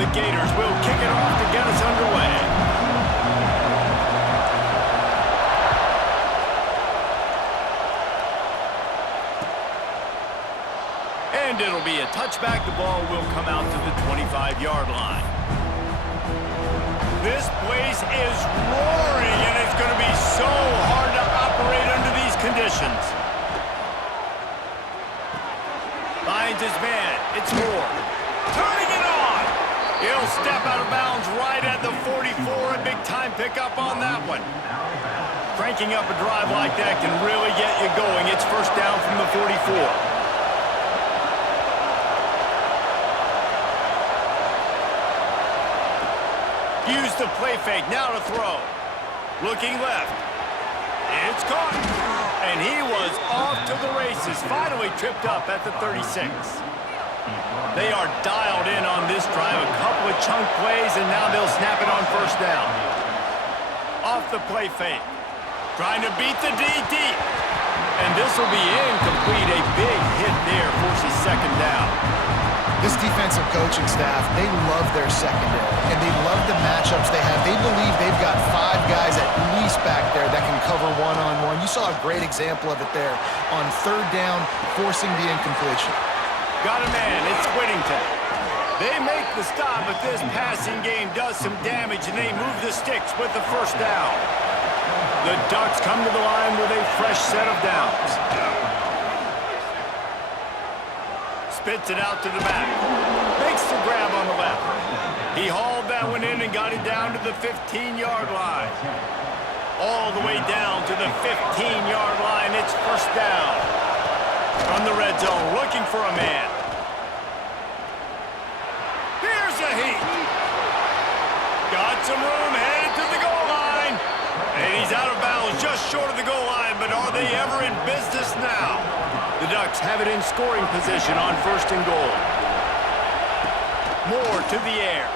The Gators will kick it off to get us underway. And it'll be a touchback. The ball will come out to the 25-yard line. This place is roaring, and it's going to be so hard to operate under these conditions. Finds his man. It's Moore. Turning it on. He'll step out of bounds right at the 44. A big-time pickup on that one. Cranking up a drive like that can really get you going. It's first down from the 44. Use the play fake, now to throw. Looking left. It's caught. And he was off to the races. Finally tripped up at the 36. They are dialed in on this drive. A couple of chunk plays, and now they'll snap it on first down. Off the play fake. Trying to beat the D deep. And this will be incomplete. A big hit there forces second down. This defensive coaching staff, they love their secondary, and they love the matchups they have. They believe they've got 5 guys at least back there that can cover one-on-one. You saw a great example of it there on third down, forcing the incompletion. Got a man, it's Whittington. They make the stop, but this passing game does some damage, and they move the sticks with the first down. The Ducks come to the line with a fresh set of downs. Spits it out to the back. Makes the grab on the left. He hauled that one in and got it down to the 15-yard line. All the way down to the 15-yard line. It's first down. From the red zone, looking for a man. Here's a heat. Got some room, headed to the goal line. And he's out of bounds, just short of the goal line, but are they ever in business now? The Ducks have it in scoring position on first and goal. Moore to the air.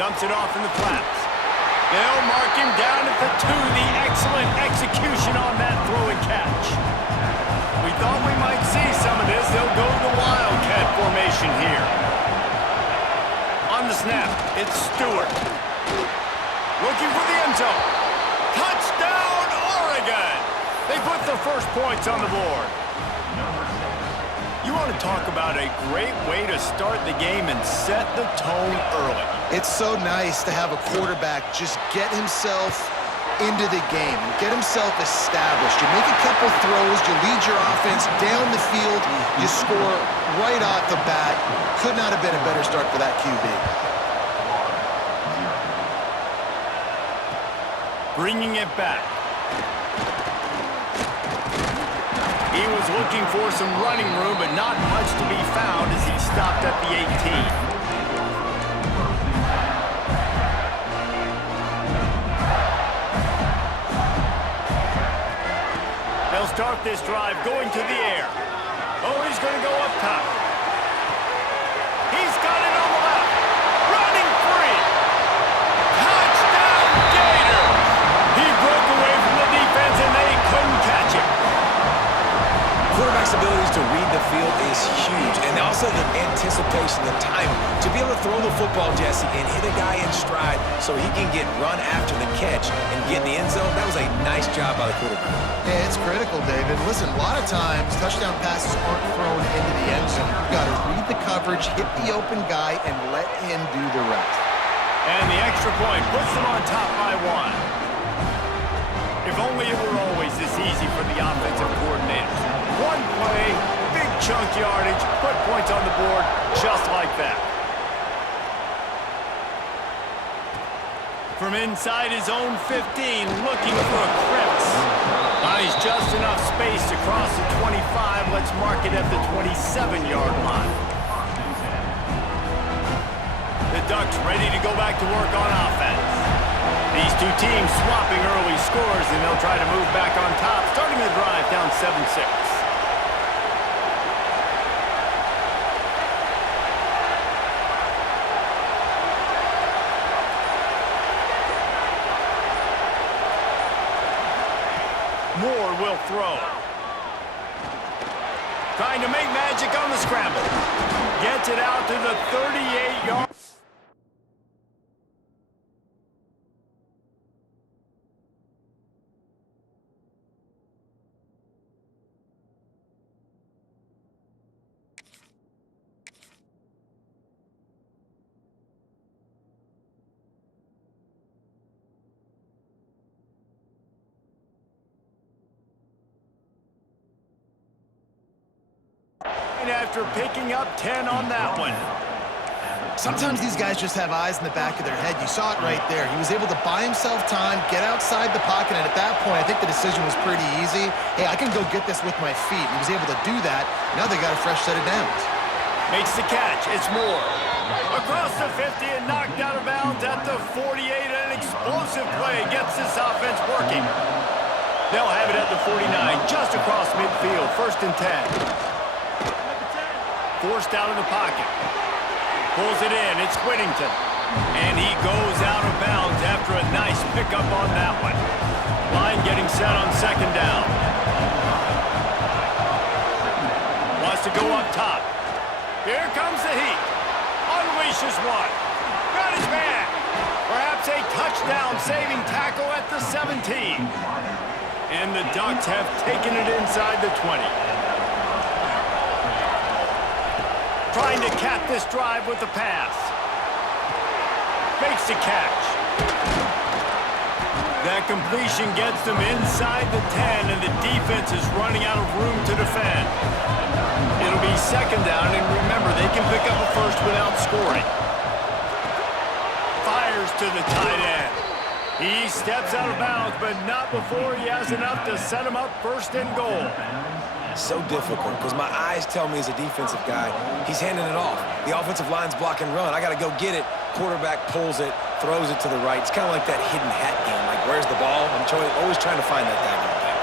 Dumps it off in the flats. They'll mark him down at the 2. The excellent execution on that throw and catch. We thought we might see some of this. They'll go to the Wildcat formation here. On the snap, it's Stewart. Looking for the end zone. Touchdown, Oregon! They put the first points on the board. You want to talk about a great way to start the game and set the tone early. It's so nice to have a quarterback just get himself into the game and get himself established. You make a couple throws, you lead your offense down the field, you score right off the bat. Could not have been a better start for that QB. Bringing it back. He was looking for some running room, but not much to be found as he stopped at the 18. They'll start this drive going to the air. Oh, he's going to go up top. He's got it on the left. Running free. Touchdown, Gators! He broke away from the defense, and they couldn't catch him. Quarterback's abilities to read the field is huge, and also the anticipation, the time to be able to throw the football, Jesse, and hit a guy in stride so he can get run after the catch and get in the end zone. That was a nice job by the quarterback. Yeah, it's critical, David. Listen, a lot of times touchdown passes aren't thrown into the end zone. You've got to read the coverage, hit the open guy, and let him do the rest. And the extra point puts them on top by 1. If only it were always this easy for the offensive coordinators. One play, big chunk yardage, put points on the board just like that. From inside his own 15, looking for a crevice. Buys just enough space to cross the 25. Let's mark it at the 27-yard line. The Ducks ready to go back to work on offense. These two teams swapping early scores, and they'll try to move back on top, starting the drive down 7-6. Moore will throw. Trying to make magic on the scramble. Gets it out to the 38-yard. after picking up 10 on that one. Sometimes these guys just have eyes in the back of their head. You saw it right there. He was able to buy himself time, get outside the pocket, and at that point, I think the decision was pretty easy. Hey, I can go get this with my feet. He was able to do that. Now they got a fresh set of downs. Makes the catch. It's Moore. Across the 50 and knocked out of bounds at the 48. An explosive play gets this offense working. They'll have it at the 49, just across midfield. 1st and 10. Forced out of the pocket. Pulls it in. It's Whittington. And he goes out of bounds after a nice pickup on that one. Line getting set on 2nd down. Wants to go up top. Here comes the heat. Unleashes one. Got his man. Perhaps a touchdown-saving tackle at the 17. And the Ducks have taken it inside the 20. Trying to cap this drive with the pass. Makes the catch. That completion gets them inside the 10, and the defense is running out of room to defend. It'll be 2nd down, and remember, they can pick up a first without scoring. Fires to the tight end. He steps out of bounds, but not before he has enough to set him up 1st and goal. So difficult because my eyes tell me as a defensive guy, he's handing it off. The offensive line's block and run. I got to go get it. Quarterback pulls it, throws it to the right. It's kind of like that hidden hat game. Like, where's the ball? I'm always trying to find that daggone thing.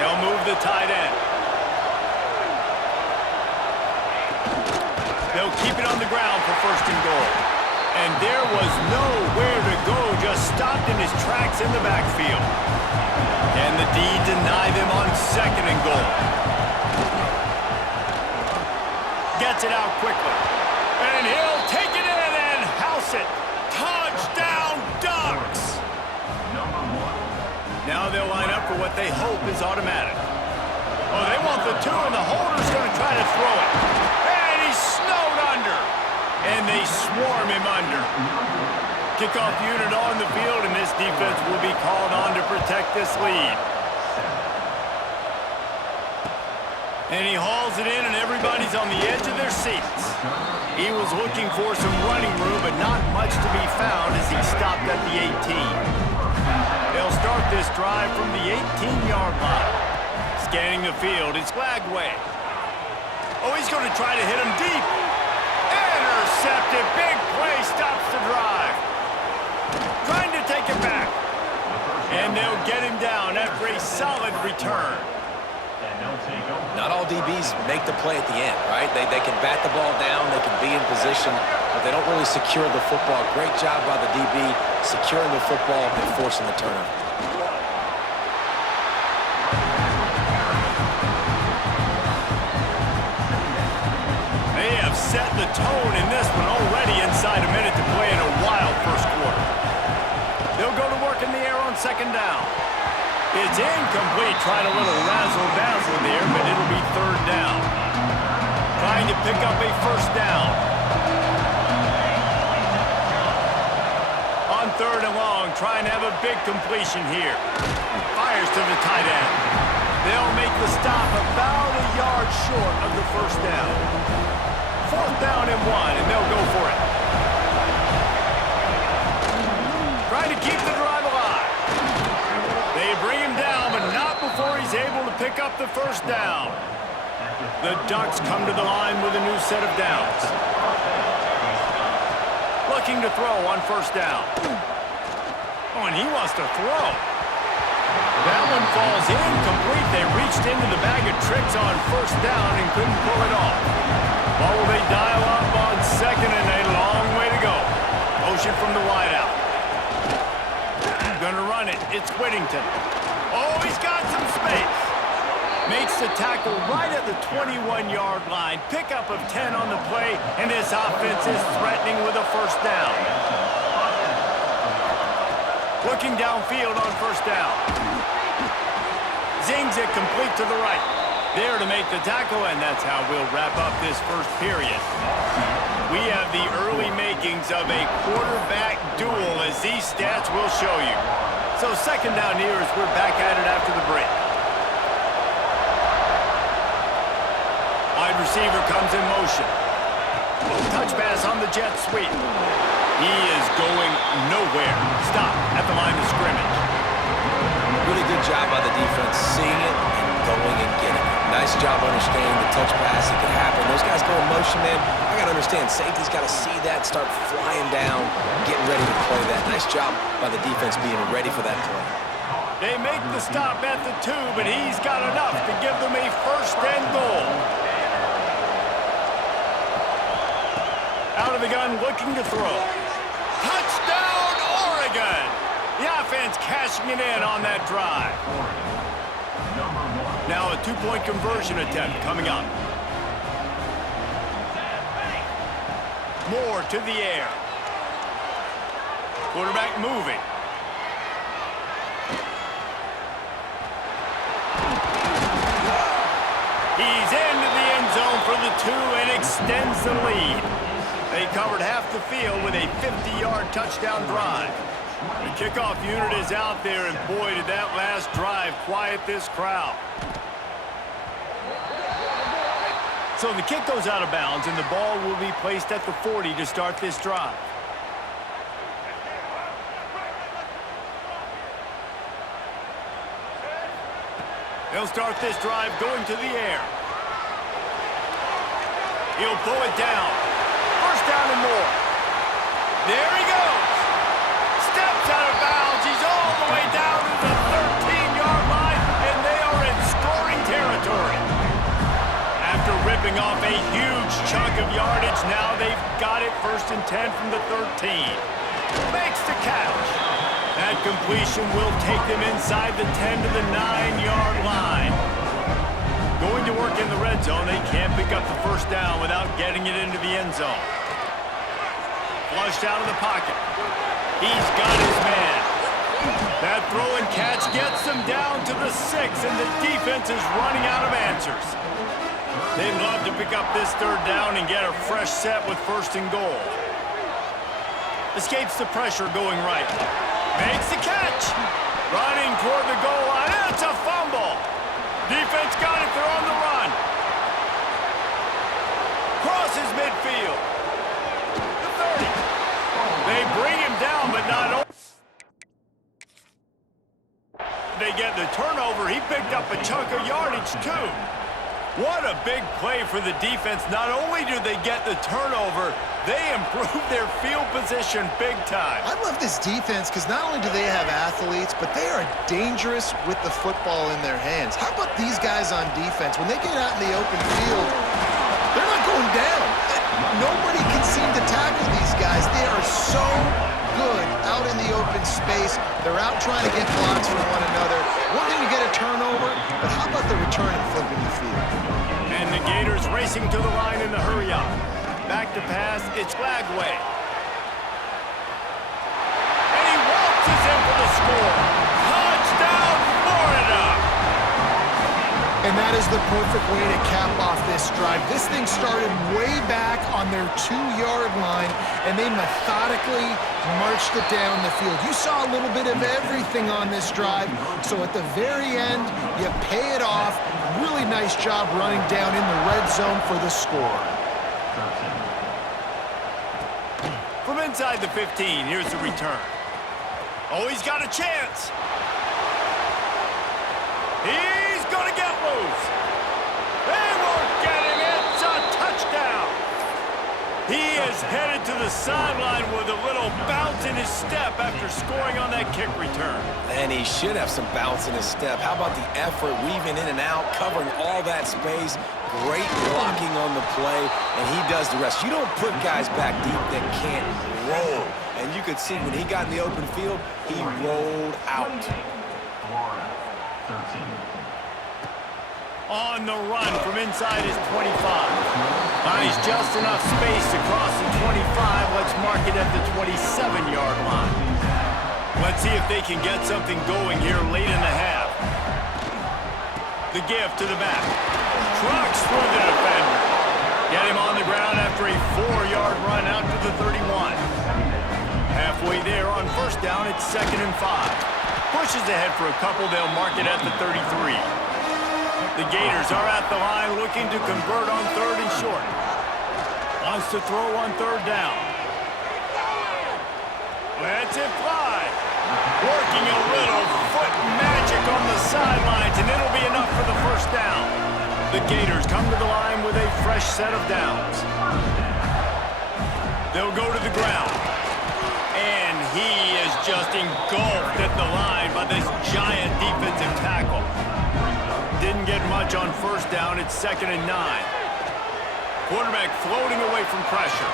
They'll move the tight end. They'll keep it on the ground for 1st and goal. And there was nowhere to go, just stopped in his tracks in the backfield. Can the D deny them on 2nd and goal? Gets it out quickly. And he'll take it in and house it. Touchdown, Ducks! Now they'll line up for what they hope is automatic. Oh, they want the 2, and the holder's going to try to throw it. And he's snowed under. And they swarm him under. Kickoff unit on the field, and this defense will be called on to protect this lead. And he hauls it in, and everybody's on the edge of their seats. He was looking for some running room, but not much to be found as he stopped at the 18. They'll start this drive from the 18-yard line. Scanning the field, it's Glagway. Oh, he's going to try to hit him deep. Intercepted. Big play stops the drive. Trying to take it back. And they'll get him down after a solid return. Not all DBs make the play at the end, right? They can bat the ball down, they can be in position, but they don't really secure the football. Great job by the DB securing the football and forcing the turnover. Set the tone in this one already inside a minute to play in a wild 1st quarter. They'll go to work in the air on 2nd down. It's incomplete. Tried a little razzle-dazzle there, but it'll be 3rd down. Trying to pick up a 1st down. On 3rd and long, trying to have a big completion here. Fires to the tight end. They'll make the stop about a yard short of the 1st down. 4th down and 1, and they'll go for it. Trying to keep the drive alive. They bring him down, but not before he's able to pick up the 1st down. The Ducks come to the line with a new set of downs. Looking to throw on 1st down. Oh, and he wants to throw. That one falls incomplete. They reached into the bag of tricks on 1st down and couldn't pull it off. What will they dial up on 2nd and a long way to go? Motion from the wideout. Gonna run it. It's Whittington. Oh, he's got some space. Makes the tackle right at the 21-yard line. Pickup of 10 on the play, and this offense is threatening with a 1st down. Looking downfield on 1st down. Zings it complete to the right. There to make the tackle, and that's how we'll wrap up this 1st period. We have the early makings of a quarterback duel, as these stats will show you. So second down here as we're back at it after the break. Wide receiver comes in motion. Touch pass on the jet sweep. He is going nowhere. Stop at the line of scrimmage. Really good job by the defense, seeing it and going and getting it. Nice job understanding the touch pass. It could happen. Those guys go in motion, man. I got to understand, safety's got to see that, start flying down, getting ready to play that. Nice job by the defense being ready for that play. They make the stop at the 2, but he's got enough to give them a first and goal. Out of the gun, looking to throw. Touchdown, Oregon! The offense cashing it in on that drive. Now a two-point conversion attempt coming up. Moore to the air. Quarterback moving. He's into the end zone for the 2 and extends the lead. They covered half the field with a 50-yard touchdown drive. The kickoff unit is out there, and boy, did that last drive quiet this crowd. So the kick goes out of bounds, and the ball will be placed at the 40 to start this drive. They'll start this drive going to the air. He'll pull it down. First down and more. There he goes. Steps out of bounds. He's all the way down to the 13-yard line, and they are in scoring territory. After ripping off a huge chunk of yardage, now they've got it first and 10 from the 13. Makes the catch. That completion will take them inside the 10 to the 9-yard line. Going to work in the red zone, they can't pick up the first down without getting it into the end zone. Flushed out of the pocket. He's got his man. That throw and catch gets them down to the 6, and the defense is running out of answers. They'd love to pick up this third down and get a fresh set with first and goal. Escapes the pressure going right. Makes the catch. Running toward the goal line. It's a fumble. Defense got it. They're on the run. Crosses midfield. The 30. They bring him down, but not only they get the turnover, he picked up a chunk of yardage too. What a big play for the defense. Not only do they get the turnover, they improve their field position big time. I love this defense because not only do they have athletes, but they are dangerous with the football in their hands. How about these guys on defense? When they get out in the open field, they're not going down. Nobody can seem to tackle these guys. They are so good out in the open space. They're out trying to get blocks from one another. One thing to get a turnover, but how about the return and flipping the field? And the Gators racing to the line in the hurry up. Back to pass, it's Lagway. And he waltzes in for the score. Touchdown, Florida! And that is the perfect way to cap off this drive. This thing started way back on their 2-yard line, and they methodically marched it down the field. You saw a little bit of everything on this drive, so at the very end, you pay it off. Really nice job running down in the red zone for the score. From inside the 15, here's the return. Oh, he's got a chance. He's going to get loose. They won't get him. It's a touchdown. He is headed to the sideline with a little bounce in his step after scoring on that kick return. And he should have some bounce in his step. How about the effort, weaving in and out, covering all that space. Great blocking on the play, and he does the rest. You don't put guys back deep that can't roll. And you could see when he got in the open field, he rolled out. On the run from inside his 25. Finds just enough space to cross the 25. Let's mark it at the 27-yard line. Let's see if they can get something going here late in the half. The give to the back. Trucks through the defender. Get him on the ground after a 4-yard run out to the 31. Halfway there on first down, it's 2nd and 5. Pushes ahead for a couple. They'll mark it at the 33. The Gators are at the line looking to convert on 3rd and short. Wants to throw on 3rd down. Lets it fly. Working a little foot magic on the sidelines, and it'll be enough for the 1st down. The Gators come to the line with a fresh set of downs. They'll go to the ground. And he is just engulfed at the line by this giant defensive tackle. Didn't get much on 1st down. It's 2nd and 9. Quarterback floating away from pressure.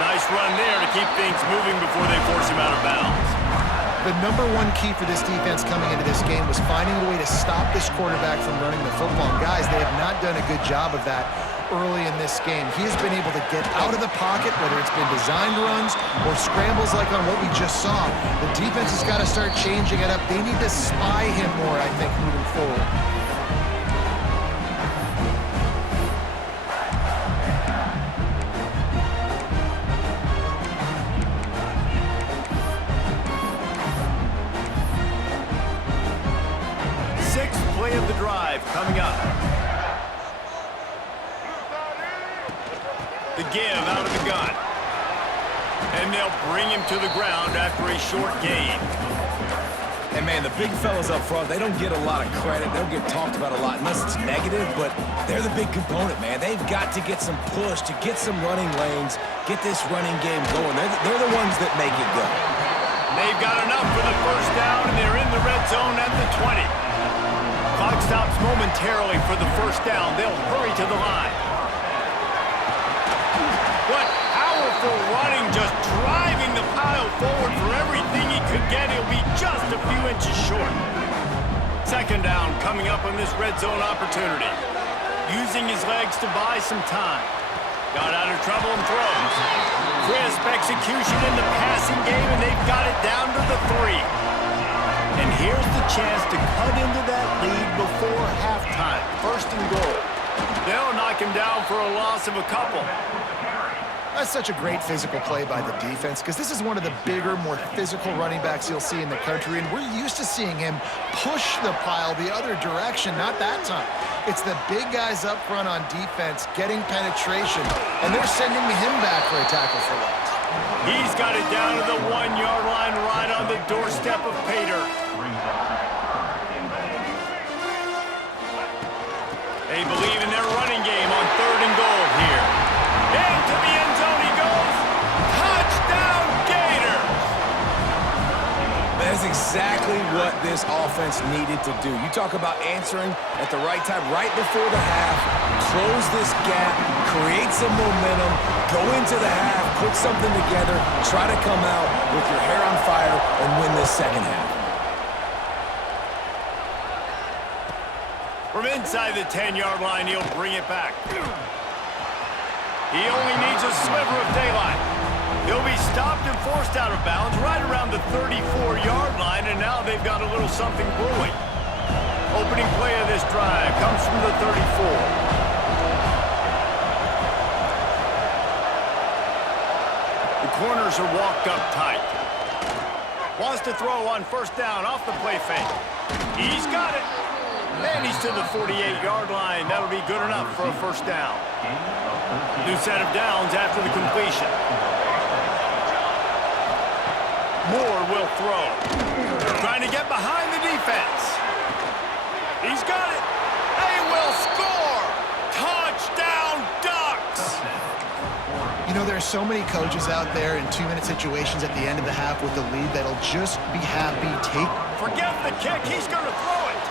Nice run there to keep things moving before they force him out of bounds. The #1 key for this defense coming into this game was finding a way to stop this quarterback from running the football. And guys, they have not done a good job of that early in this game. He has been able to get out of the pocket, whether it's been designed runs or scrambles like on what we just saw. The defense has got to start changing it up. They need to spy him more, I think, moving forward. Play of the drive coming up. The give out of the gun. And they'll bring him to the ground after a short gain. And, man, the big fellas up front, they don't get a lot of credit. They don't get talked about a lot unless it's negative, but they're the big component, man. They've got to get some push, to get some running lanes, get this running game going. They're the ones that make it go. They've got enough for the 1st down, and they're in the red zone at the 20. Clock stops momentarily for the 1st down. They'll hurry to the line. What powerful running, just driving the pile forward for everything he could get. He'll be just a few inches short. 2nd down coming up on this red zone opportunity. Using his legs to buy some time. Got out of trouble and throws. Crisp execution in the passing game, and they've got it down to the 3. And here's the chance to cut into that lead before halftime. 1st and goal. They'll knock him down for a loss of a couple. That's such a great physical play by the defense because this is one of the bigger, more physical running backs you'll see in the country, and we're used to seeing him push the pile the other direction, not that time. It's the big guys up front on defense getting penetration, and they're sending him back for a tackle for loss. He's got it down to the 1-yard line right on the doorstep of Pater. They believe in their running game on 3rd and goal here. Into the end zone he goes. Touchdown, Gators! That is exactly what this offense needed to do. You talk about answering at the right time, right before the half, close this gap, create some momentum, go into the half, put something together, try to come out with your hair on fire and win this 2nd half. From inside the 10-yard line, he'll bring it back. He only needs a sliver of daylight. He'll be stopped and forced out of bounds right around the 34-yard line, and now they've got a little something brewing. Opening play of this drive comes from the 34. The corners are walked up tight. Wants to throw on 1st down off the play fake. He's got it. And he's to the 48-yard line. That'll be good enough for a 1st down. New set of downs after the completion. Moore will throw. Trying to get behind the defense. He's got it. They will score. Touchdown, Ducks. You know, there are so many coaches out there in 2-minute situations at the end of the half with the lead that'll just be happy Forget the kick. He's going to throw it.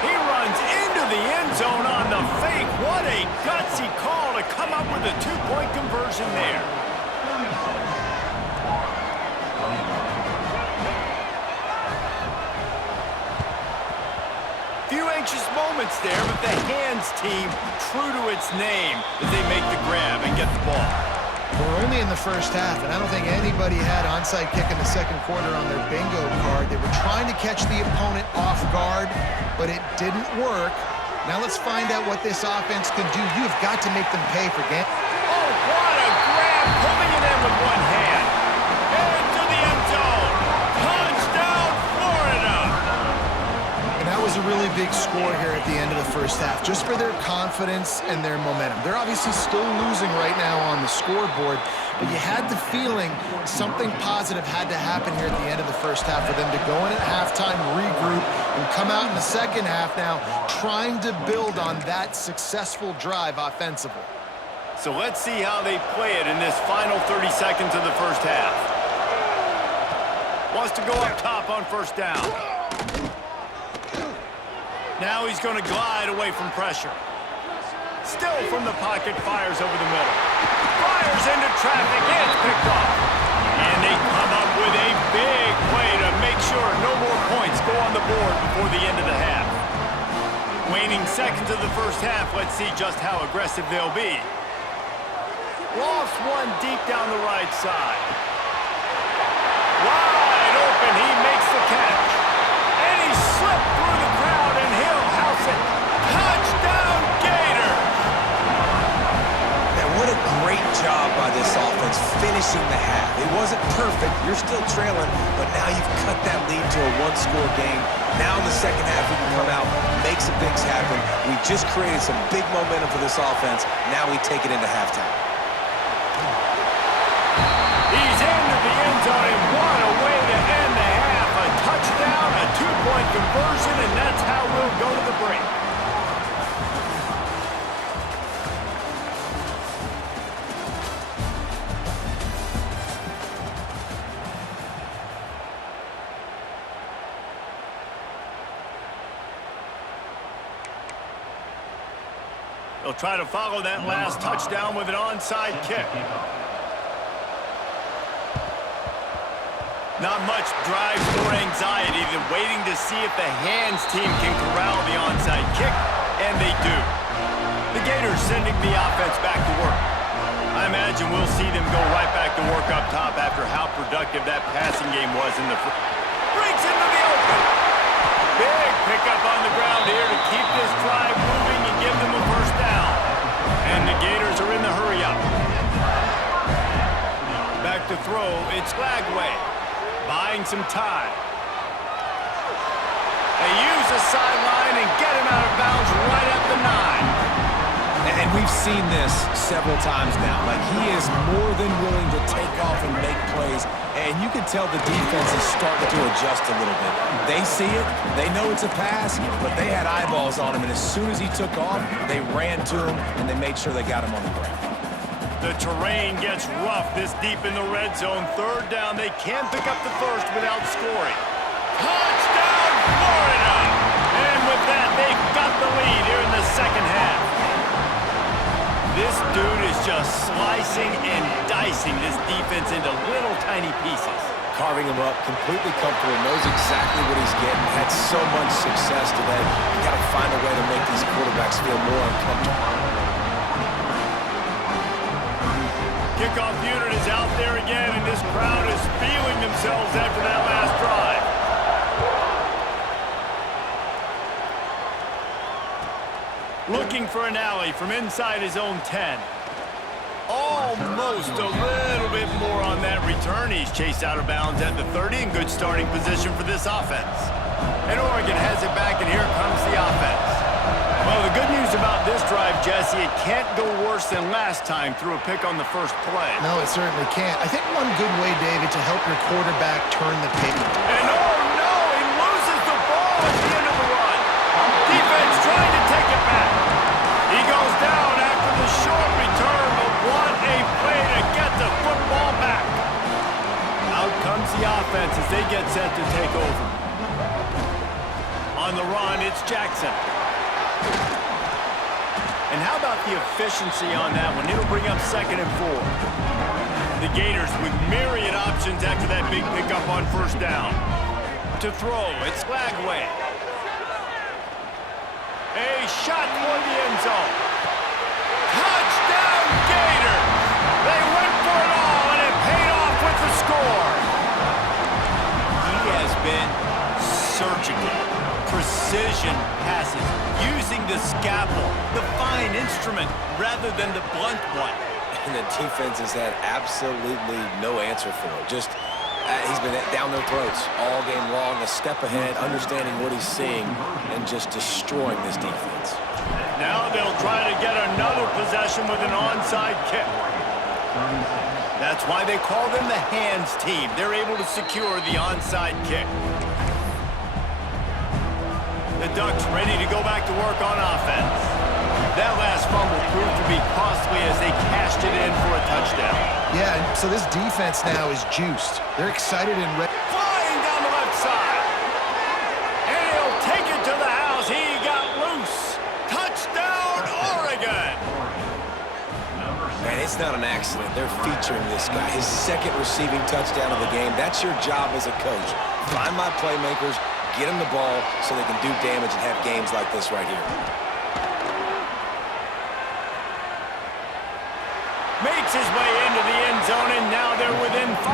He runs into the end zone on the fake. What a gutsy call to come up with a 2-point conversion there. Few anxious moments there, but the hands team true to its name as they make the grab and get the ball. We're only in the 1st half, and I don't think anybody had onside kick in the 2nd quarter on their bingo card. They were trying to catch the opponent off guard, but it didn't work. Now let's find out what this offense can do. You've got to make them pay for game. Oh, what a grab, pulling it in with one hand. And to the really big score here at the end of the first half, just for their confidence and their momentum. They're obviously still losing right now on the scoreboard, but you had the feeling something positive had to happen here at the end of the first half for them to go in at halftime, regroup, and come out in the second half now trying to build on that successful drive offensively. So let's see how they play it in this final 30 seconds of the first half. Wants to go up top on first down. Now he's going to glide away from pressure. Still from the pocket, fires over the middle. Fires into traffic, and it's picked off. And they come up with a big play to make sure no more points go on the board before the end of the half. Waning seconds of the first half, let's see just how aggressive they'll be. Lost one deep down the right side. Wide open, he makes the catch. And he slipped through the crowd, and he'll house it. Touchdown, Gators! Man, what a great job by this offense finishing the half. It wasn't perfect. You're still trailing, but now you've cut that lead to a one-score game. Now in the second half, we can come out, make some things happen. We just created some big momentum for this offense. Now we take it into halftime. He's into the end zone, and what a way to end the half. A touchdown, a two-point conversion, and that's how we'll go to the break. They'll try to follow that last touchdown with an onside kick. Not much drives or anxiety than waiting to see if the hands team can corral the onside kick, and they do. The Gators sending the offense back to work. I imagine we'll see them go right back to work up top after how productive that passing game was in the breaks into the open. Big pickup on the ground here to keep this drive moving and give them a first down. And the Gators are in the hurry up. Back to throw, it's Lagway. Buying some time. They use the sideline and get him out of bounds right at the 9. And we've seen this several times now. Like, he is more than willing to take off and make plays. And you can tell the defense is starting to adjust a little bit. They see it. They know it's a pass, but they had eyeballs on him. And as soon as he took off, they ran to him, and they made sure they got him on the ground. The terrain gets rough this deep in the red zone. Third down, they can't pick up the first without scoring. Touchdown, Florida! And with that, they've got the lead here in the second half. This dude is just slicing and dicing this defense into little tiny pieces. Carving him up, completely comfortable, knows exactly what he's getting, had so much success today. You got to find a way to make these quarterbacks feel more uncomfortable. Kickoff unit is out there again, and this crowd is feeling themselves after that last drive. Looking for an alley from inside his own 10. Almost a little bit more on that return. He's chased out of bounds at the 30 in good starting position for this offense. And Oregon has it back, and here comes the offense. Well, the good news about this drive, Jesse, it can't go worse than last time through a pick on the first play. No, it certainly can't. I think one good way, David, to help your quarterback turn the page. And oh no, he loses the ball at the end of the run. Defense trying to take it back. He goes down after the short return, but what a play to get the football back. Out comes the offense as they get set to take over. On the run, it's Jackson. And how about the efficiency on that one? It'll bring up 2nd and 4. The Gators with myriad options after that big pickup on first down. To throw, it's Lagway. A shot toward the end zone. Touchdown, Gators! They went for it all, and it paid off with the score. He has been surgical. Precision passes, using the scalpel, the fine instrument, rather than the blunt one. And the defense has had absolutely no answer for it. Just He's been down their throats all game long, a step ahead, understanding what he's seeing, and just destroying this defense. Now they'll try to get another possession with an onside kick. That's why they call them the hands team. They're able to secure the onside kick. The Ducks ready to go back to work on offense. That last fumble proved to be costly as they cashed it in for a touchdown. Yeah, and so this defense now is juiced. They're excited and ready. Flying down the left side. And he'll take it to the house. He got loose. Touchdown, Oregon. Man, it's not an accident. They're featuring this guy. His second receiving touchdown of the game. That's your job as a coach. Find my playmakers, get them the ball so they can do damage and have games like this right here. Makes his way into the end zone, and now they're within 5.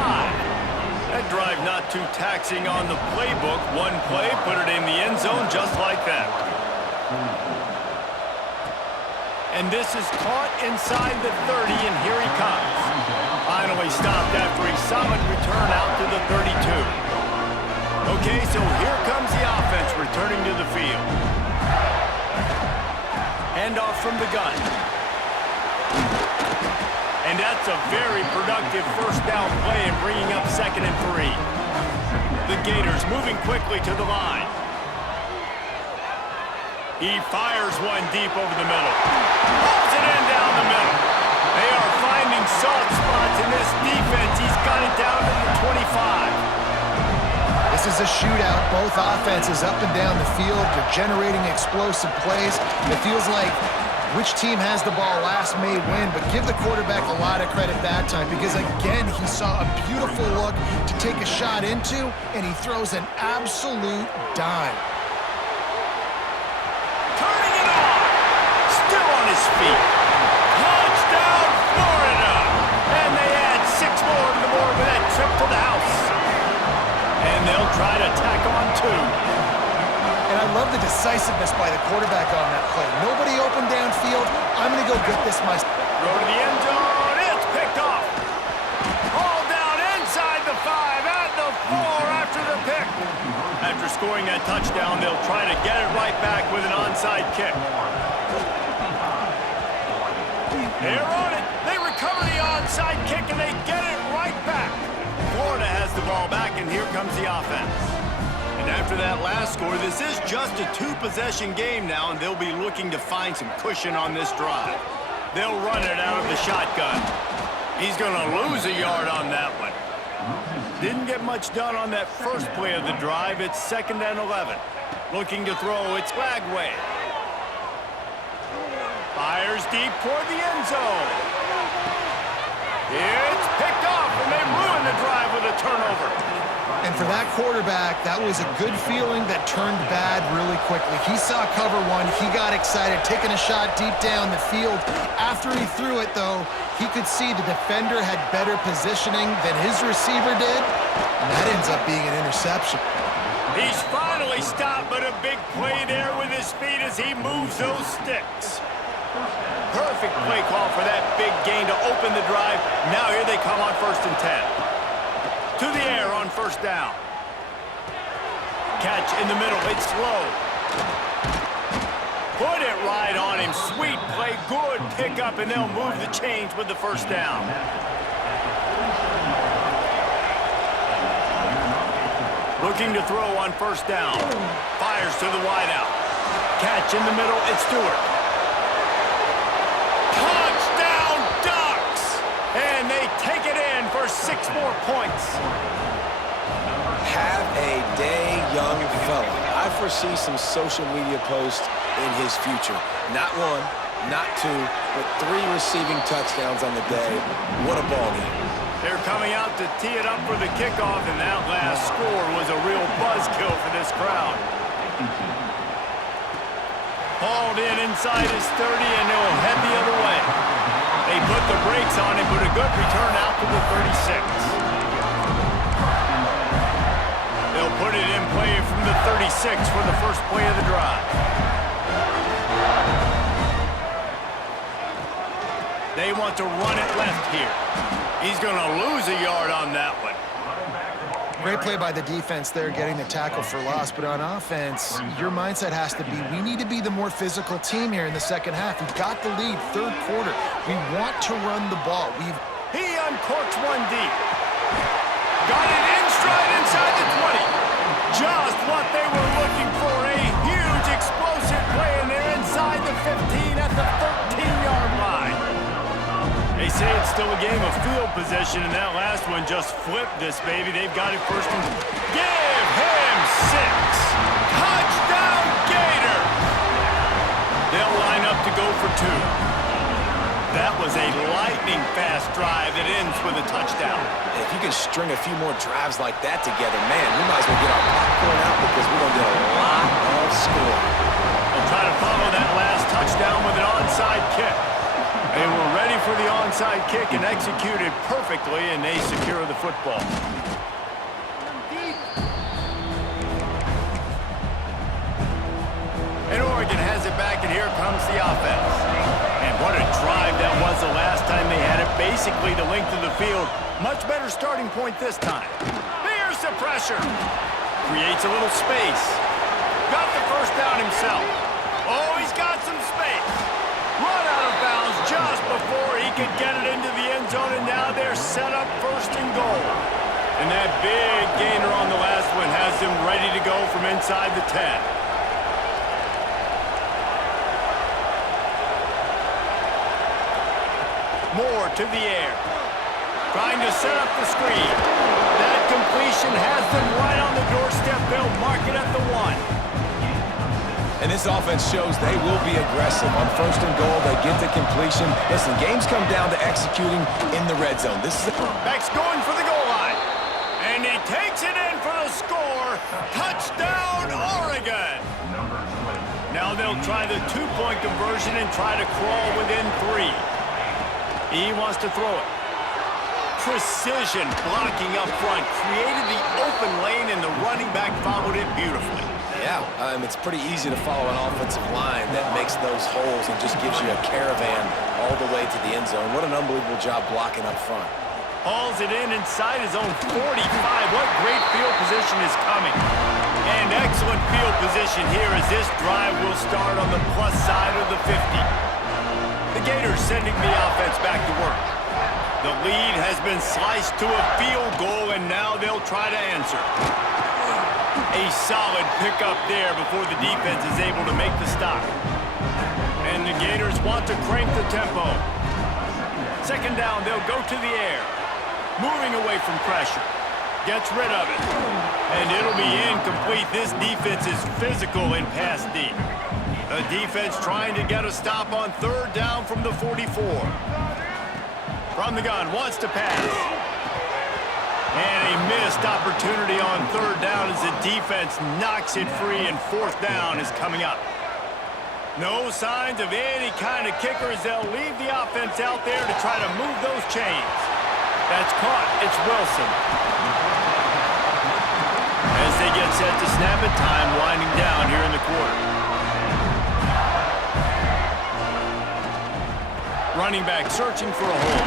That drive not too taxing on the playbook. One play, put it in the end zone just like that. And this is caught inside the 30, and here he comes. Finally stopped after a solid return out to the 32. Okay, so here comes the offense returning to the field. Handoff from the gun. And that's a very productive first down play and bringing up 2nd and 3. The Gators moving quickly to the line. He fires one deep over the middle. Pulls it in down the middle. They are finding soft spots in this defense. He's got it down to the 25. This is a shootout. Both offenses up and down the field. They're generating explosive plays. It feels like which team has the ball last may win, but give the quarterback a lot of credit that time because, again, he saw a beautiful look to take a shot into, and he throws an absolute dime. Turning it on. Still on his feet. Touchdown, Florida. And they add 6 more to the board with that trip to the house. And they'll try to tack on 2. And I love the decisiveness by the quarterback on that play. Nobody open downfield. I'm going to go get this myself. Throw to the end zone. It's picked off. Ball down inside the 5 at the 4 after the pick. After scoring that touchdown, they'll try to get it right back with an onside kick. They're on it. They recover the onside kick, and they get it right back. Florida has the ball back, and here comes the offense. And after that last score, this is just a 2-possession game now, and they'll be looking to find some cushion on this drive. They'll run it out of the shotgun. He's going to lose a yard on that one. Didn't get much done on that first play of the drive. It's 2nd and 11. Looking to throw, it's Lagway. Fires deep toward the end zone. It's picked off, and they ruin the drive with a turnover. And for that quarterback, that was a good feeling that turned bad really quickly. He saw cover 1. He got excited, taking a shot deep down the field. After he threw it, though, he could see the defender had better positioning than his receiver did, and that ends up being an interception. He's finally stopped, but a big play there with his feet as he moves those sticks. Perfect play call for that big gain to open the drive. Now here they come on 1st and 10. To the air on 1st down. Catch in the middle. It's low. Put it right on him. Sweet play. Good pickup, and they'll move the chains with the 1st down. Looking to throw on 1st down. Fires to the wideout. Catch in the middle. It's Stewart. Touchdown, Ducks! And they take it in for 6 more points. Have a day, young fella. I foresee some social media posts in his future. Not 1, not 2, but 3 receiving touchdowns on the day. What a ball game. They're coming out to tee it up for the kickoff, and that last score was a real buzzkill for this crowd. Hauled in inside his 30, and they'll head the other way. They put the brakes on him, but a good return out to the 36. They'll put it in play from the 36 for the first play of the drive. They want to run it left here. He's going to lose a yard on that one. Great play by the defense there, getting the tackle for loss. But on offense, your mindset has to be, we need to be the more physical team here in the second half. We've got the lead, third quarter. We want to run the ball. He uncorks one deep. Got it in stride inside the 20. Just what they were looking for. A huge explosive play, and they're inside the 15 at the 13-yard line. They say it's still a game of field position, and that last one just flipped this baby. They've got it first and give him 6. Touchdown Gators! They'll line up to go for 2. That was a lightning-fast drive that ends with a touchdown. If you can string a few more drives like that together, man, we might as well get our popcorn out because we're going to get a lot of score. They'll try to follow that last touchdown with an onside kick. They were ready for the onside kick and executed perfectly, and they secure the football. And Oregon has it back, and here comes the offense. And what a drive that was the last time they had it. Basically the length of the field. Much better starting point this time. Here's the pressure. Creates a little space. Got the first down himself. Oh, he's got some space. Run out of bounds just before he could get it into the end zone, and now they're set up first and goal. And that big gainer on the last one has them ready to go from inside the 10. Moore to the air. Trying to set up the screen. That completion has them right on the doorstep. They'll mark it at the 1. And this offense shows they will be aggressive. On first and goal, they get the completion. Listen, games come down to executing in the red zone. This is Beck's going for the goal line. And he takes it in for the score. Touchdown, Oregon. Now they'll try the 2-point conversion and try to crawl within 3. He wants to throw it. Precision blocking up front. Created the open lane, and the running back followed it beautifully. Yeah, it's pretty easy to follow an offensive line that makes those holes and just gives you a caravan all the way to the end zone. What an unbelievable job blocking up front. Hauls it in inside his own 45. What great field position is coming. And excellent field position here as this drive will start on the plus side of the 50. The Gators sending the offense back to work. The lead has been sliced to a field goal, and now they'll try to answer. A solid pickup there before the defense is able to make the stop. And the Gators want to crank the tempo. Second down, they'll go to the air. Moving away from pressure. Gets rid of it. And it'll be incomplete. This defense is physical in pass D. The defense trying to get a stop on third down from the 44. From the gun, wants to pass. And a missed opportunity on third down as the defense knocks it free, and fourth down is coming up. No signs of any kind of kickers. They'll leave the offense out there to try to move those chains. That's caught. It's Wilson. As they get set to snap it, time winding down here in the quarter. Running back searching for a hole.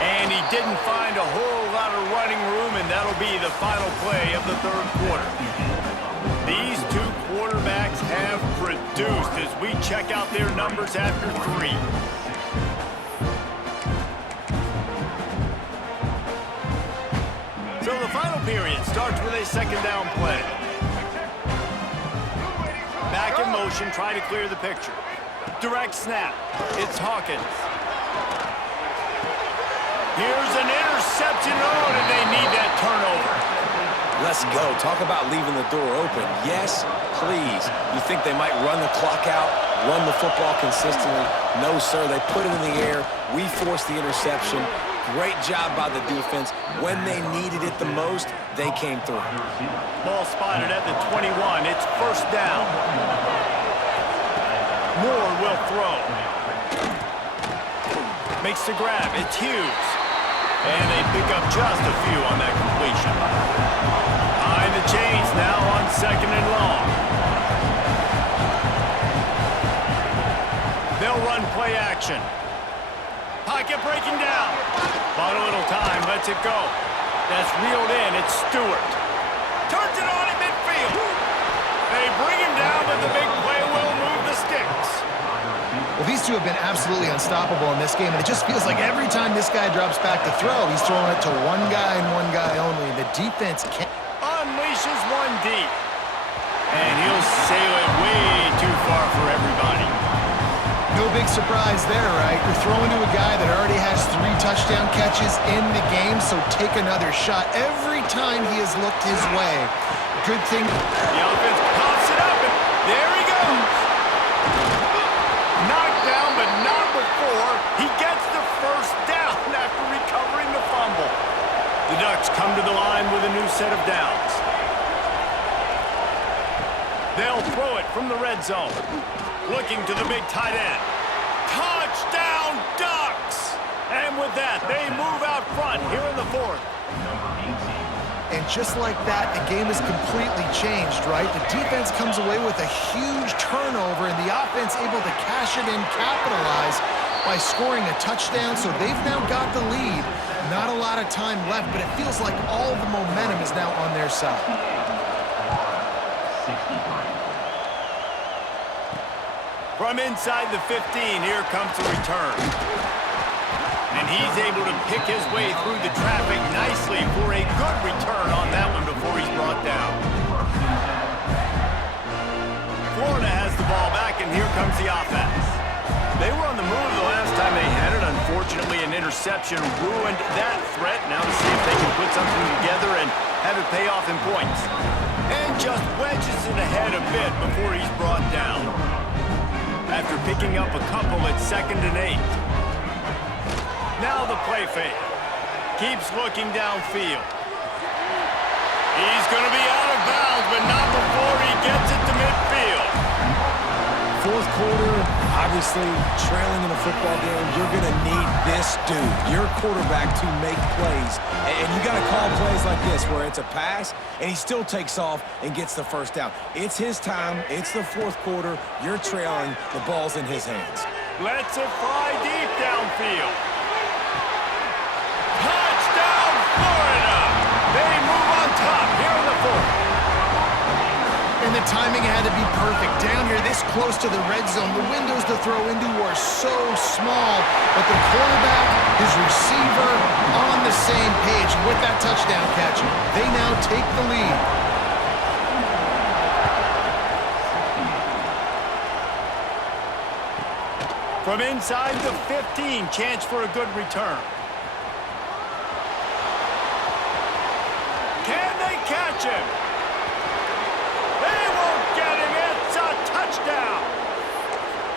And he didn't find a whole lot of running room, and that'll be the final play of the third quarter. These two quarterbacks have produced as we check out their numbers after 3. So the final period starts with a second down play. Back in motion, try to clear the picture. Direct snap. It's Hawkins. Here's an interception. Oh, did they need that turnover? Let's go. Talk about leaving the door open. Yes, please. You think they might run the clock out, run the football consistently? No, sir. They put it in the air. We forced the interception. Great job by the defense. When they needed it the most, they came through. Ball spotted at the 21. It's first down. Moore will throw. Makes the grab. It's Hughes. And they pick up just a few on that completion. Behind the chains now on second and long. They'll run play action. Pocket breaking down. Bought a little time. Lets it go. That's reeled in. It's Stewart. Turns it on in midfield. They bring him down, but the big play will move the sticks. Well, these two have been absolutely unstoppable in this game, and it just feels like every time this guy drops back to throw, he's throwing it to one guy and one guy only. The defense can't... Unleashes one deep. And he'll sail it way too far for everybody. No big surprise there, right? You're throwing to a guy that already has 3 touchdown catches in the game, so take another shot every time he has looked his way. Good thing... The offense pops it up, and there he goes. Knocked down, but not before. He gets the first down after recovering the fumble. The Ducks come to the line with a new set of downs. They'll throw it from the red zone. Looking to the big tight end. Touchdown, Ducks! And with that, they move out front here in the 4th. And just like that, the game is completely changed, right? The defense comes away with a huge turnover, and the offense able to cash it in, capitalize by scoring a touchdown, so they've now got the lead. Not a lot of time left, but it feels like all the momentum is now on their side. From inside the 15, here comes the return. And he's able to pick his way through the traffic nicely for a good return on that one before he's brought down. Florida has the ball back, and here comes the offense. They were on the move the last time they had it. Unfortunately, an interception ruined that threat. Now to see if they can put something together and have it pay off in points. And just wedges it ahead a bit before he's brought down. After picking up a couple at 2nd and 8. Now the play fake. Keeps looking downfield. He's going to be out of bounds, but not before he gets it to midfield. 4th quarter, obviously trailing in a football game, you're going to need this dude, your quarterback, to make plays. And you got to call plays like this where it's a pass and he still takes off and gets the first down. It's his time. It's the 4th quarter. You're trailing. The ball's in his hands. Lets it fly deep downfield. Touchdown, Florida! They move on top here in the 4th. And the timing had to be perfect. Down here, this close to the red zone, the windows to throw into are so small, but the quarterback, his receiver, on the same page. With that touchdown catch, they now take the lead. From inside the 15, chance for a good return. Can they catch him? They won't get him. It's a touchdown.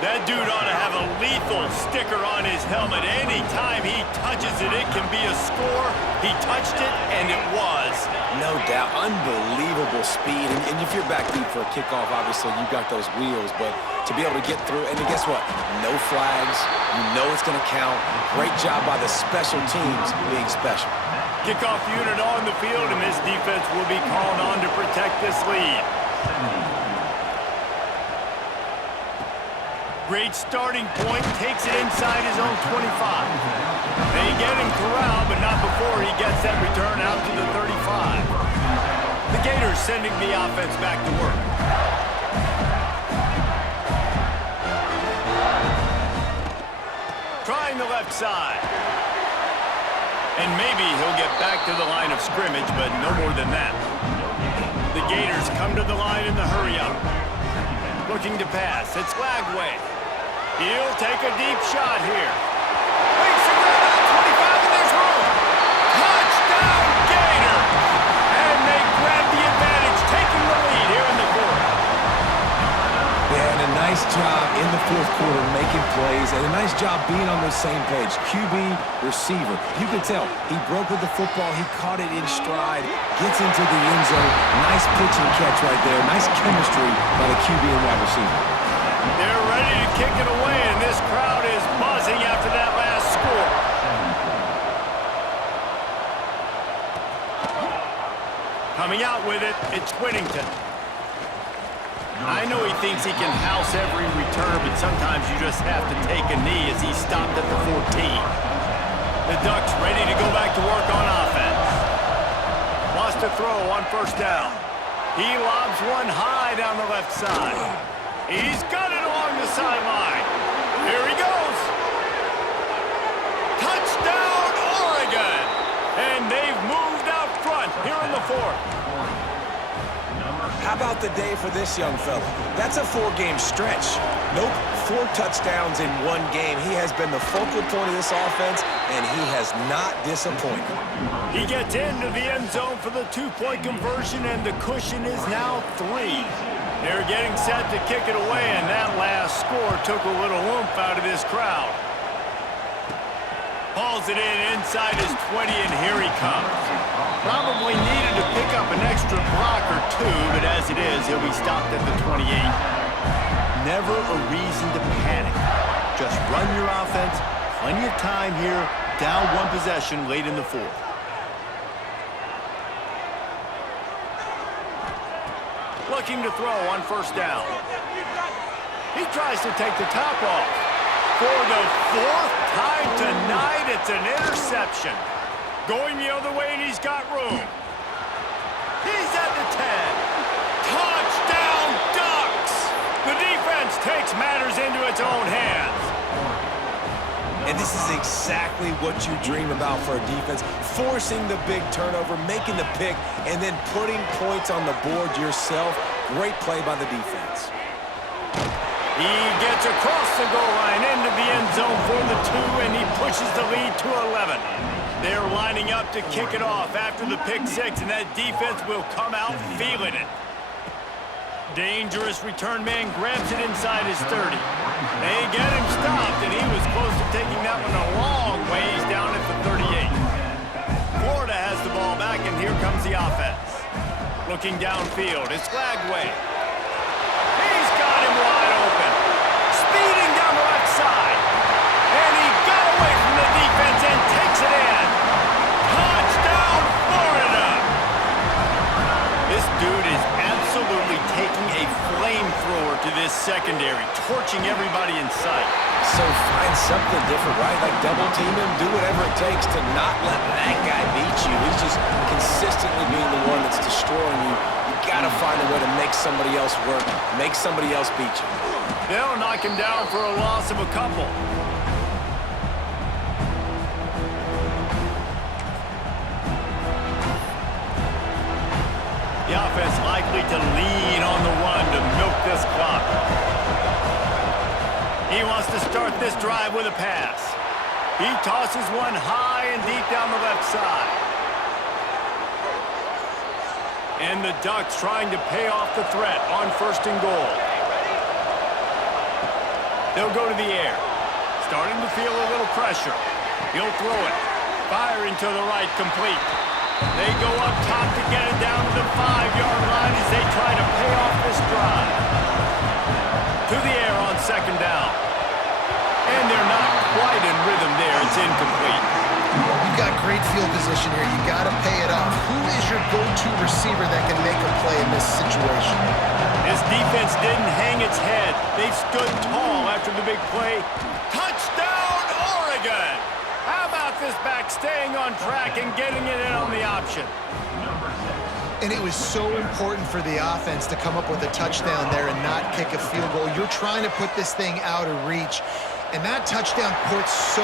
That dude ought to have a lethal sticker on his helmet. Anytime he touches it, it can be a score. He touched it, and it was. No doubt. Unbelievable speed. And if you're back deep for a kickoff, obviously, you've got those wheels. But to be able to get through, and then guess what? No flags. You know it's going to count. Great job by the special teams being special. Kickoff unit on the field, and this defense will be called on to protect this lead. Great starting point, takes it inside his own 25. They get him corralled, but not before he gets that return out to the 35. The Gators sending the offense back to work. Trying the left side. And maybe he'll get back to the line of scrimmage, but no more than that. The Gators come to the line in the hurry-up. Looking to pass. It's Lagway. He'll take a deep shot here. Makes it down to the 25, and there's room. Touchdown, Gators! And they grab the advantage, taking the lead here in the 4th. Yeah, and a nice job in the 4th quarter making plays, and a nice job being on the same page. QB, receiver. You can tell he broke with the football. He caught it in stride, gets into the end zone. Nice pitch and catch right there. Nice chemistry by the QB and wide receiver. They're ready to kick it away, and this crowd is buzzing after that last score. Coming out with it, it's Whittington. I know he thinks he can house every return, but sometimes you just have to take a knee as he stopped at the 14. The Ducks ready to go back to work on offense. to throw on first down. He lobs one high down the left side. He's got it along the sideline. Here he goes. Touchdown, Oregon! And they've moved out front here in the fourth. How about the day for this young fella? That's a 4-game stretch. Nope, 4 touchdowns in 1 game. He has been the focal point of this offense, and he has not disappointed. He gets into the end zone for the 2-point conversion, and the cushion is now 3. They're getting set to kick it away, and that last score took a little oomph out of this crowd. Hauls it in inside his 20, and here he comes. Probably needed to pick up an extra block or 2, but as it is, he'll be stopped at the 28. Never a reason to panic. Just run your offense. Plenty of time here. Down 1 possession late in the fourth. Looking to throw on first down. He tries to take the top off. For the 4th time tonight, it's an interception. Going the other way, and he's got room. He's at the 10. Touchdown, Ducks! The defense takes matters into its own hands. And this is exactly what you dream about for a defense. Forcing the big turnover, making the pick, and then putting points on the board yourself. Great play by the defense. He gets across the goal line into the end zone for the 2, and he pushes the lead to 11. They're lining up to kick it off after the pick 6, and that defense will come out feeling it. Dangerous return man grabs it inside his 30. They get him stopped, and he was close to taking that one a long ways down at the 38. Florida has the ball back, and here comes the offense. Looking downfield, it's Lagway. He's got him wide open. Speeding down the left side. And he got away from the defense and takes it in. Touchdown, Florida! This dude is absolutely taking a flamethrower to this secondary, torching everybody in sight. So find something different, right? Like double team him, do whatever it takes to not let that guy beat you. He's just consistently being the one that's destroying you. You gotta find a way to make somebody else work, make somebody else beat you. They'll knock him down for a loss of a couple. The offense likely to lean on the run to milk this clock. He wants to start this drive with a pass. He tosses one high and deep down the left side. And the Ducks trying to pay off the threat on 1st and goal. They'll go to the air. Starting to feel a little pressure. He'll throw it. Firing to the right, complete. They go up top to get it down to the 5-yard line as they try to pay off this drive. To the air on 2nd down. And they're not quite in rhythm there. It's incomplete. You've got great field position here. You got to pay it off. Who is your go-to receiver that can make a play in this situation? This defense didn't hang its head. They stood tall after the big play. Touchdown, Oregon! How about this back staying on track and getting it in on the option? And it was so important for the offense to come up with a touchdown there and not kick a field goal. You're trying to put this thing out of reach. And that touchdown puts so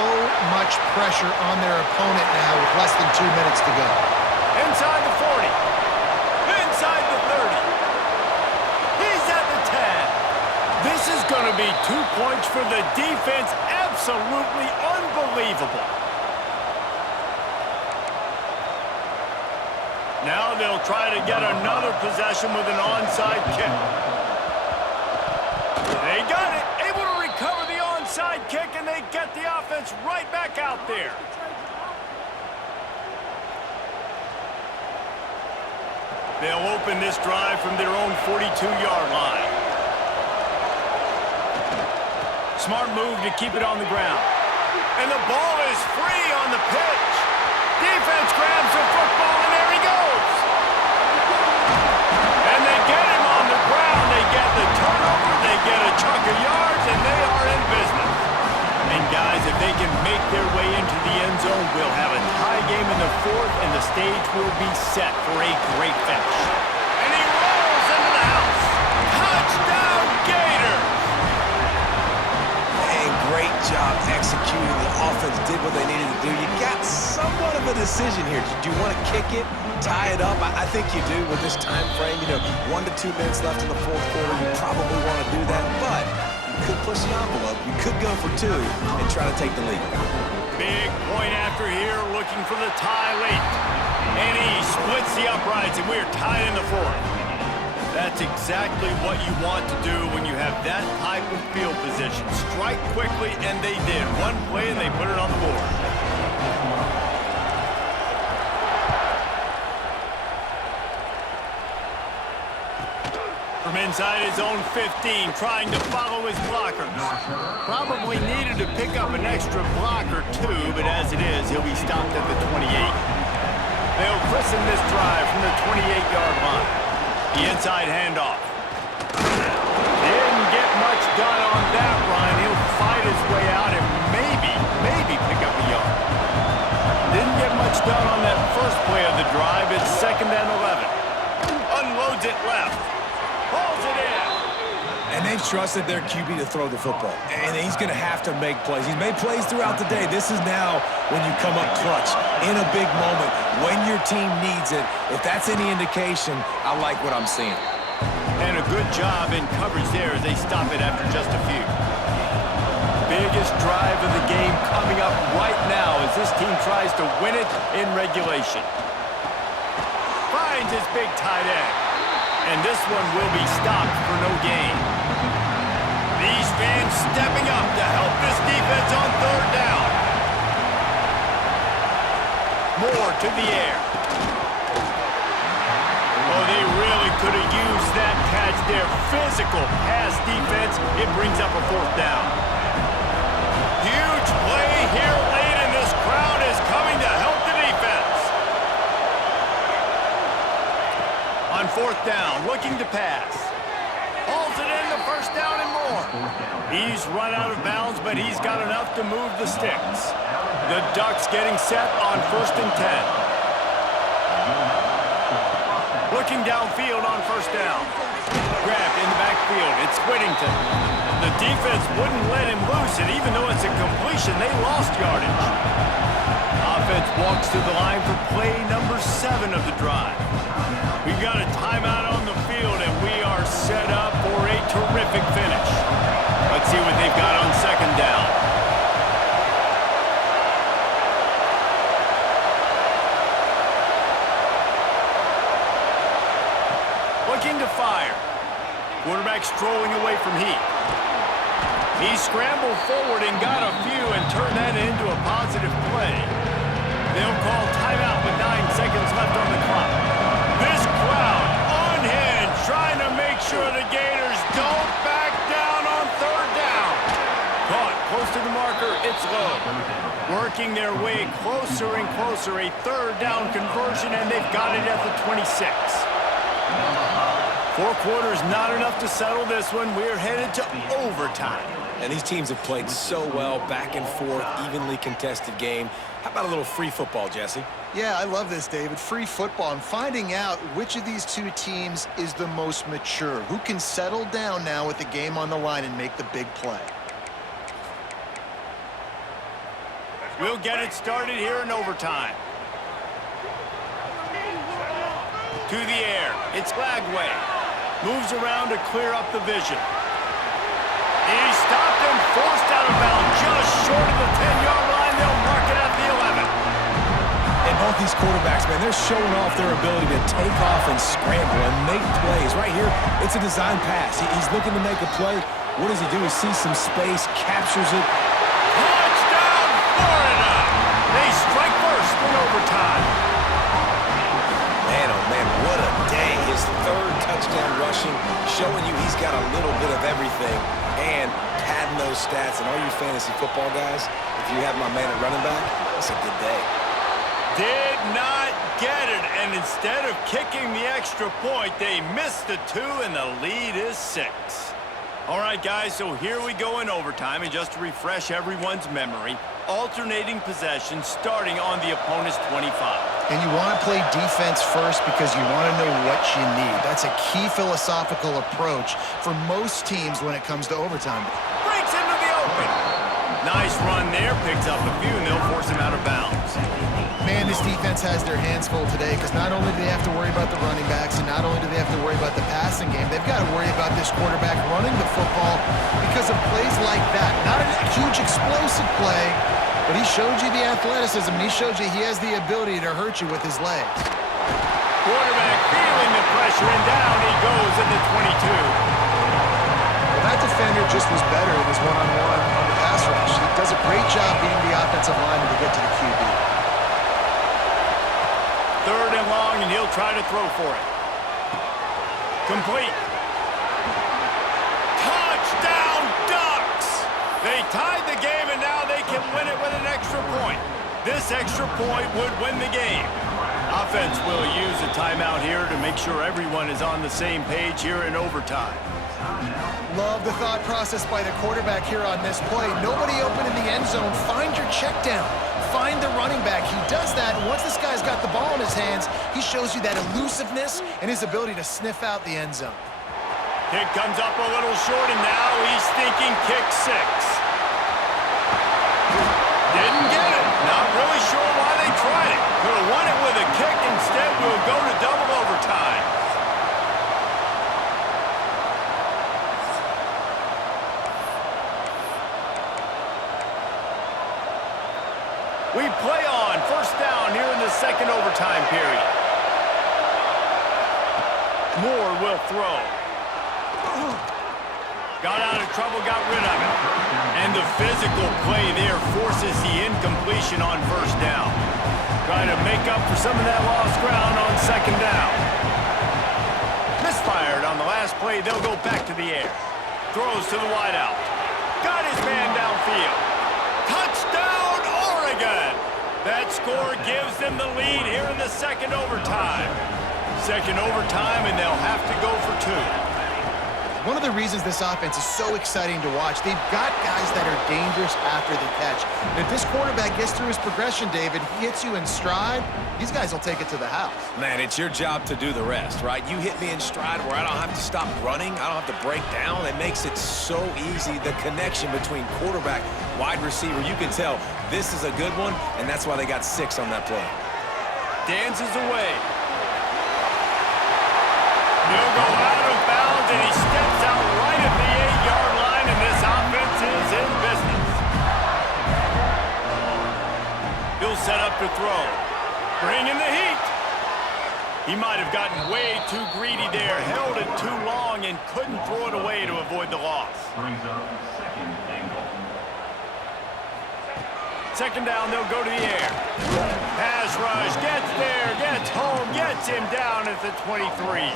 much pressure on their opponent now with less than 2 minutes to go. Inside the 40. Inside the 30. He's at the 10. This is going to be 2 points for the defense. Absolutely unbelievable. Now they'll try to get another possession with an onside kick. They got it. Able to recover the onside kick, and they get the offense right back out there. They'll open this drive from their own 42-yard line. Smart move to keep it on the ground. And the ball is free on the pitch. Defense grabs the football, and there he goes. And they get him on the ground. They get the turnover. They get a chunk of yards, and they are in business. And guys, if they can make their way into the end zone, we'll have a tie game in the 4th, and the stage will be set for a great finish. And he rolls into the house. Touchdown, Gators! And great job executing. The offense did what they needed to do. You got somewhat of a decision here. Do you want to kick it, tie it up? I think you do with this time frame. 1 to 2 minutes left in the fourth quarter. You probably want to do that, but you could push the envelope. You could go for 2 and try to take the lead. Big point after here, looking for the tie late. And he splits the uprights, and we're tied in the fourth. That's exactly what you want to do when you have that type of field position. Strike quickly, and they did. One play, and they put it on the board. From inside his own 15, trying to follow his blockers. Probably needed to pick up an extra block or 2, but as it is, he'll be stopped at the 28. They'll christen this drive from the 28-yard line. The inside handoff. Didn't get much done on that run. He'll fight his way out and maybe pick up a yard. Didn't get much done on that first play of the drive. It's 2nd and 11. Unloads it left. Pulls it in. And they've trusted their QB to throw the football. And he's going to have to make plays. He's made plays throughout the day. This is now when you come up clutch in a big moment when your team needs it. If that's any indication, I like what I'm seeing. And a good job in coverage there as they stop it after just a few. Biggest drive of the game coming up right now as this team tries to win it in regulation. Finds his big tight end. And this one will be stopped for no gain. These fans stepping up to help this defense on 3rd down. Moore to the air. Oh, they really could have used that catch there. Physical pass defense. It brings up a 4th down. Huge play here late, and this crowd is coming to help the defense. On 4th down, looking to pass. Hauls it in, the 1st down and more. He's run out of bounds, but he's got enough to move the sticks. The Ducks getting set on 1st and 10. Looking downfield on 1st down. Grabbed in the backfield. It's Whittington. The defense wouldn't let him loose, and even though it's a completion, they lost yardage. Offense walks to the line for play number 7 of the drive. We've got a timeout on the field, and we are set up for a terrific finish. Let's see what they've got on 2nd down. Looking to fire. Quarterback strolling away from Heath. He scrambled forward and got a few and turned that into a positive play. They'll call timeout with 9 seconds left on the clock. This crowd unhinged, trying to make sure the Gators don't back down on 3rd down. Caught close to the marker, it's low. Working their way closer and closer, a 3rd down conversion, and they've got it at the 26. 4 quarters not enough to settle this one. We're headed to overtime. And these teams have played so well, back and forth, evenly contested game. How about a little free football, Jesse? Yeah, I love this, David. Free football and finding out which of these 2 teams is the most mature, who can settle down now with the game on the line and make the big play. We'll get it started here in overtime. To the air, it's Lagway. Moves around to clear up the vision. He stopped and forced out of bounds just short of the 10-yard line. They'll mark it at the 11. And both these quarterbacks, man, they're showing off their ability to take off and scramble and make plays. Right here, it's a design pass. He's looking to make a play. What does he do? He sees some space, captures it. Touchdown, Florida! They strike first in overtime. Man, oh man, what a day. His 3rd touchdown rushing, showing you he's got a little bit of everything and padding those stats. And all you fantasy football guys, if you have my man at running back, that's a good day. Did not get it, and instead of kicking the extra point, they missed the 2, and the lead is 6. All right, guys, so here we go in overtime, and just to refresh everyone's memory, alternating possession starting on the opponent's 25. And you want to play defense first because you want to know what you need. That's a key philosophical approach for most teams when it comes to overtime. Breaks into the open. Nice run there. Picks up a few, and they'll force him out of bounds. Man, this defense has their hands full today because not only do they have to worry about the running backs and not only do they have to worry about the passing game, they've got to worry about this quarterback running the football because of plays like that. Not a huge explosive play, but he showed you the athleticism, and he showed you he has the ability to hurt you with his legs. Quarterback feeling the pressure, and down he goes at the 22. Well, that defender just was better in his one-on-one on the pass rush. He does a great job beating the offensive lineman to get to the QB. Third and long, and he'll try to throw for it. Complete. Touchdown, Ducks! They tied the game, and now they can win it with an extra point. This extra point would win the game. Offense will use a timeout here to make sure everyone is on the same page here in overtime. Love the thought process by the quarterback here on this play. Nobody open in the end zone. Find your check down. Find the running back. He does that, and once this guy's got the ball in his hands, he shows you that elusiveness and his ability to sniff out the end zone. Kick comes up a little short, and now he's thinking kick 6. Didn't get it. Not really sure why they tried it. Could have won it with a kick. Instead, we'll go to double overtime. We play on. First down here in the second overtime period. Moore will throw. Got out of trouble, got rid of it. And the physical play there forces the incompletion on first down. Trying to make up for some of that lost ground on second down. Misfired on the last play. They'll go back to the air. Throws to the wideout. Got his man downfield. Touchdown, Oregon! That score gives them the lead here in the second overtime. Second overtime, and they'll have to go for 2. One of the reasons this offense is so exciting to watch, they've got guys that are dangerous after the catch. And if this quarterback gets through his progression, David, he hits you in stride, these guys will take it to the house. Man, it's your job to do the rest, right? You hit me in stride where I don't have to stop running. I don't have to break down. It makes it so easy. The connection between quarterback, wide receiver, you can tell this is a good one, and that's why they got 6 on that play. Dances away. He'll go out of bounds, and he steps out right at the 8-yard line, and this offense is in business. He'll set up to throw. Bring in the heat. He might have gotten way too greedy there, held it too long, and couldn't throw it away to avoid the loss. Brings up second and goal. Second down, they'll go to the air. Pass rush, gets there, gets home, gets him down at the 23.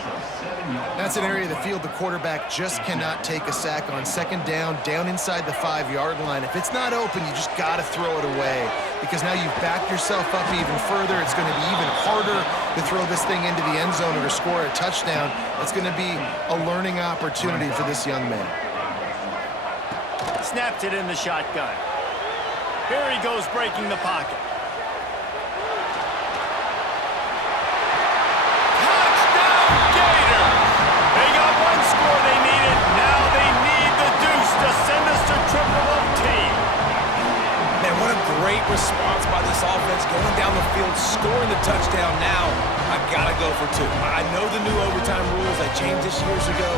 That's an area of the field the quarterback just cannot take a sack on. Second down, down inside the 5-yard line. If it's not open, you just got to throw it away because now you've backed yourself up even further. It's going to be even harder to throw this thing into the end zone or to score a touchdown. It's going to be a learning opportunity for this young man. Snapped it in the shotgun. Here he goes breaking the pocket. Touchdown, Gators! They got one score they needed. Now they need the deuce to send us to triple OT. Man, what a great response by this offense, going down the field, scoring the touchdown. Now, I've got to go for 2. I know the new overtime rules. I changed this years ago.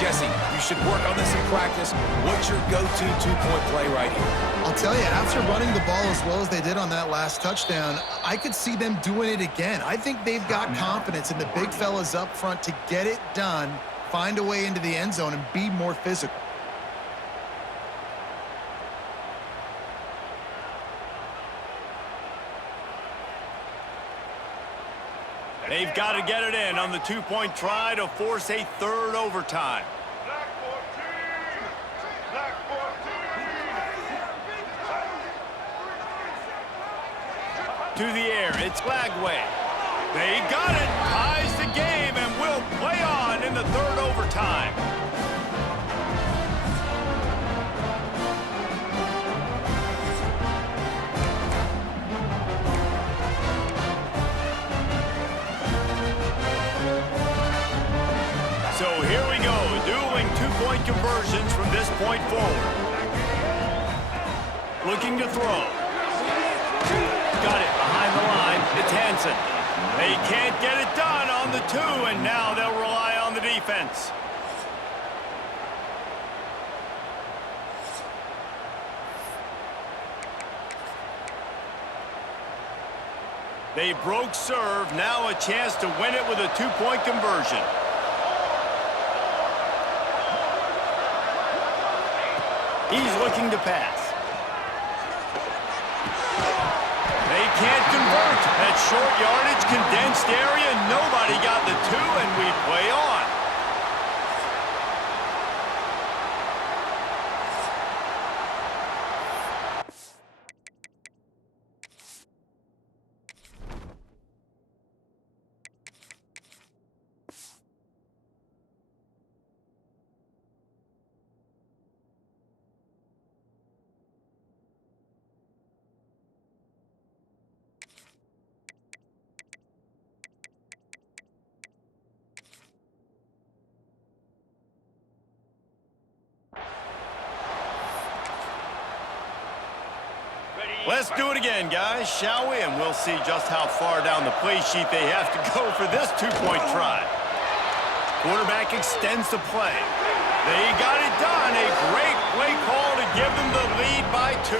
Jesse, you should work on this in practice. What's your go-to 2-point play right here? I'll tell you, after running the ball as well as they did on that last touchdown, I could see them doing it again. I think they've got confidence in the big fellas up front to get it done, find a way into the end zone, and be more physical. They've got to get it in on the 2-point try to force a third overtime. To the air, it's Lagway. They got it, ties the game, and will play on in the third overtime. two-point conversions from this point forward. Looking to throw. Got it behind the line. It's Hansen. They can't get it done on the two, and now they'll rely on the defense. They broke serve. Now a chance to win it with a two-point conversion. He's looking to pass. They can't convert. That short yardage, condensed area, nobody got the two, and we play on. Let's do it again, guys, shall we? And we'll see just how far down the play sheet they have to go for this two-point try. Quarterback extends the play. They got it done. A great play call to give them the lead by 2.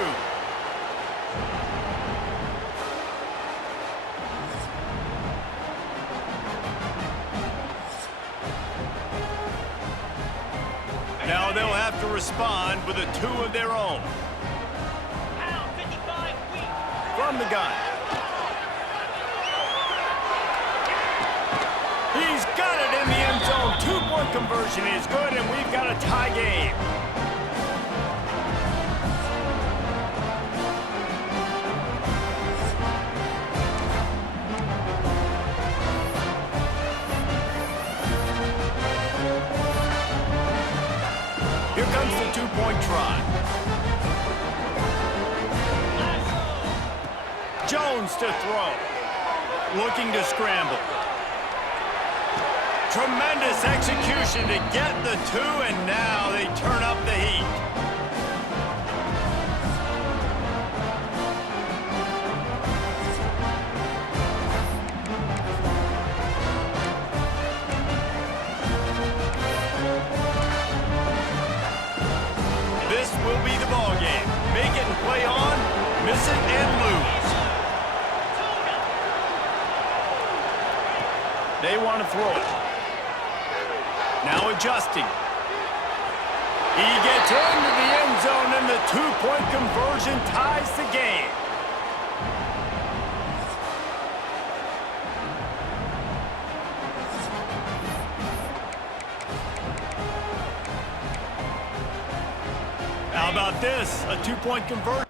Now they'll have to respond with a 2 of their own. From the gun. He's got it in the end zone. Two-point conversion is good, and we've got a tie game. Here comes the two-point try. Jones to throw. Looking to scramble. Tremendous execution to get the 2, and now they turn up the heat. This will be the ball game. Make it and play on, miss it and lose. They want to throw it. Now adjusting. He gets into the end zone, and the two-point conversion ties the game. How about this? A two-point conversion.